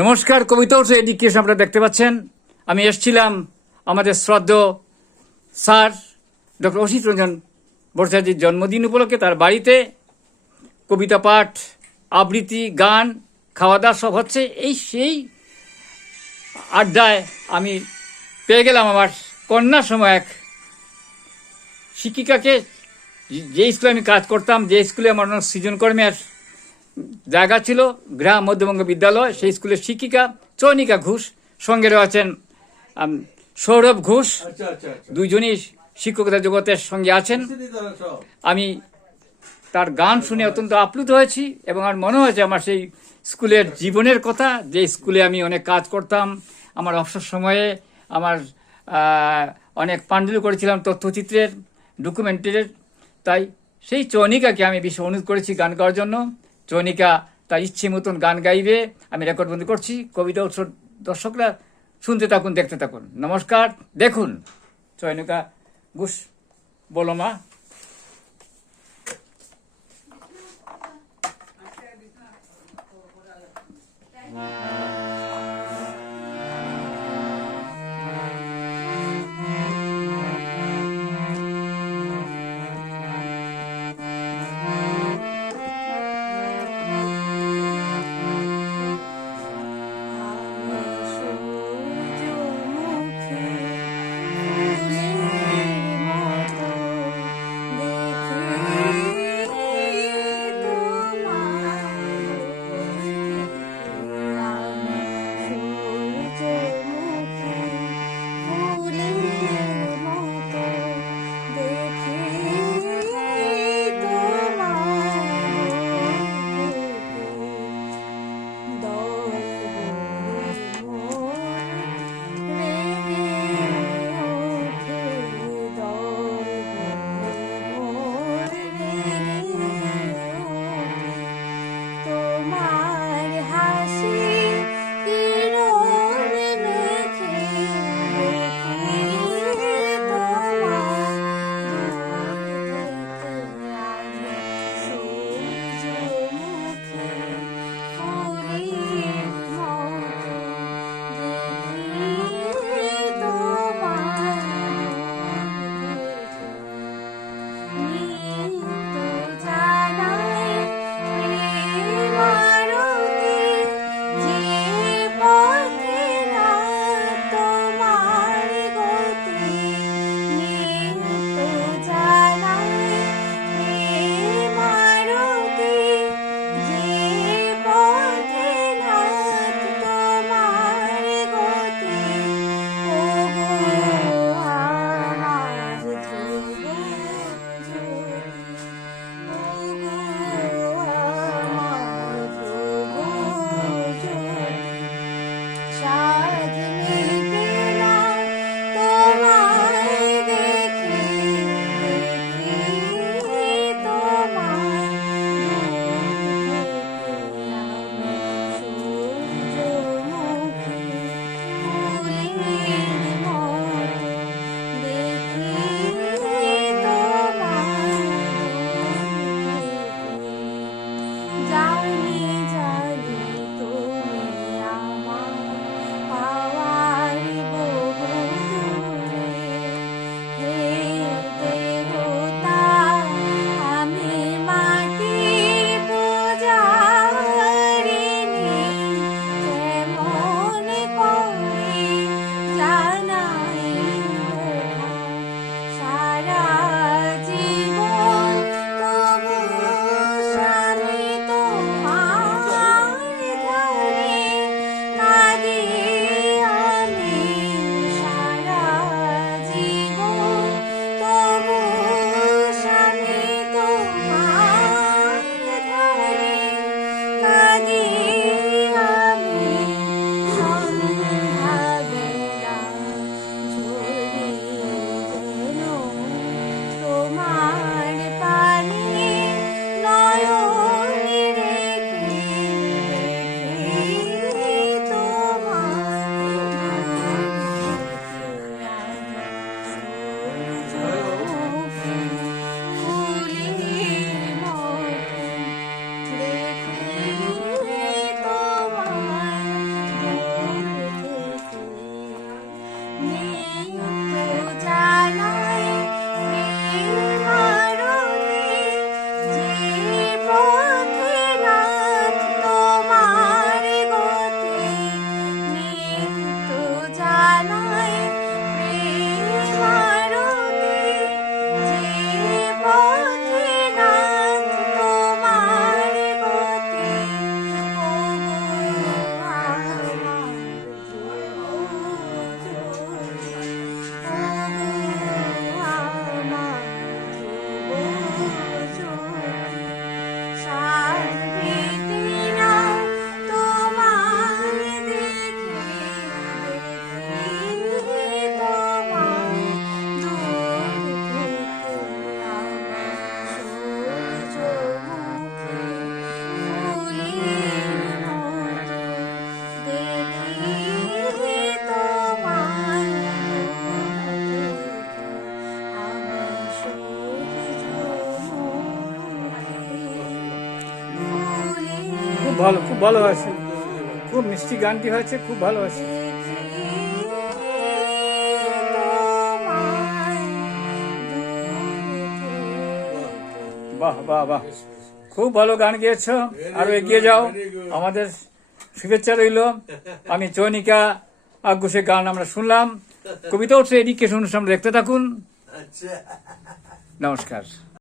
নমস্কার কবিতাও এডুকেশন আপনারা দেখতে পাচ্ছেন, আমি এসছিলাম আমাদের শ্রদ্ধ স্যার ডক্টর অসিত রঞ্জন ভট্টাচার্যের জন্মদিন উপলক্ষে তার বাড়িতে কবিতা পাঠ, আবৃত্তি, গান খাওয়া দাওয়া সব হচ্ছে। এই সেই আড্ডায় আমি পেয়ে গেলাম আমার কন্যা সময় এক শিক্ষিকাকে। যে স্কুলে আমি কাজ করতাম, যে স্কুলে আমার সৃজনকর্মের জায়গা ছিল গ্রাম মধ্যবঙ্গ বিদ্যালয় সেই স্কুলের শিক্ষিকা চয়নিকা ঘোষ সঙ্গে রয়েছেন সৌরভ ঘোষ। আচ্ছা আচ্ছা আচ্ছা। দুইজনই শিক্ষকতা জগতের সঙ্গে আছেন। আমি তার গান শুনে অত্যন্ত আপ্লুত হয়েছি এবং আমার মনে হয়েছে আমার সেই স্কুলের জীবনের কথা যে স্কুলে আমি অনেক কাজ করতাম আমার অবসর সময়ে আমার অনেক পাণ্ডুলি করেছিলাম তথ্যচিত্রের ডকুমেন্টারির তাই সেই চনিকাকে আমি বেশি অনুরোধ করেছি গান গাওয়ার জন্য। চয়নিকা তার ইচ্ছে মতন গান গাইবে। আমি রেকর্ড বন্ধ করছি। কবিতা উৎসব দর্শকরা শুনতে থাকুন, দেখতে থাকুন। নমস্কার, দেখুন। চয়নিকা ঘুষ, বলো মা। আমি ভালো খুব ভালো হয়েছে খুব মিষ্টি গানটি হয়েছে খুব ভালো হয়েছে বাহ বাহ বাহ। খুব ভালো গান গেয়েছ। আরও এগিয়ে যাও। আমাদের শুভেচ্ছা রইল। আমি চয়নিকা আগ্গুসে গান আমরা শুনলাম। কবিতা উৎসব এডুকেশন অনুষ্ঠান দেখতে থাকুন। নমস্কার।